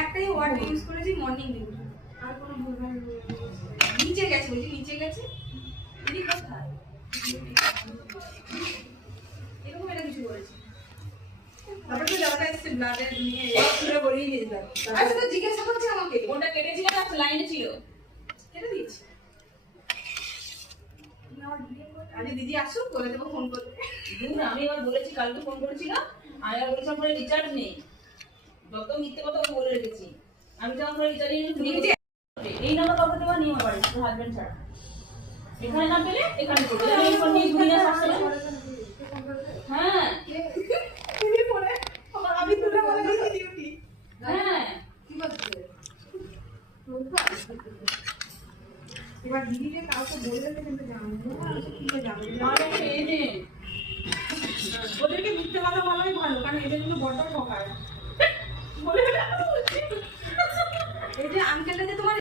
একটাই word use করেছি morning duty, আর কোনো ভুলভাল নিচে গেছে, বলছি নিচে গেছে দিদি কোথায় এরকম একটা কিছু করেছে। তারপরে যাওয়াটা এসছে ব্লাডের নিয়ে পুরো বলেই নিয়ে দিলাম। আচ্ছা তো জিজ্ঞাসা করছে আমাকে কোনটা কেটেছিল না লাইনে ছিল কেটে দিয়েছি। আরে দিদি আসুক বলে দেবো ফোন করতে। দূর আমি এবার বলেছি, কালকে ফোন করেছিল আমি আর বলেছিলাম পরে রিচার্জ নেই, যত মিথ্যে কথা বলে রেখেছি আমি যখন পরে রিচার্জ নিয়ে এই নাম্বার কাউকে দেওয়া নিয়ম আমার বাড়িতে হাজবেন্ড ছাড়া, এখানে না পেলে এখানে করবে আমি ফোন নিয়ে ঘুরিয়ে আসছে না। হ্যাঁ দিদি পরে আমি তোরা বলে দিয়েছি ডিউটি। হ্যাঁ কি বলছে এবার দিদি যে কাউকে বলবে না কিন্তু জানবো না কি করে জানবো আরে এই যে ওদেরকে মিথ্যে কথা বলাই ভালো, কারণ এদের কিন্তু বড় ঠকায় বলে এই যে আঙ্কেলটা যে তোমার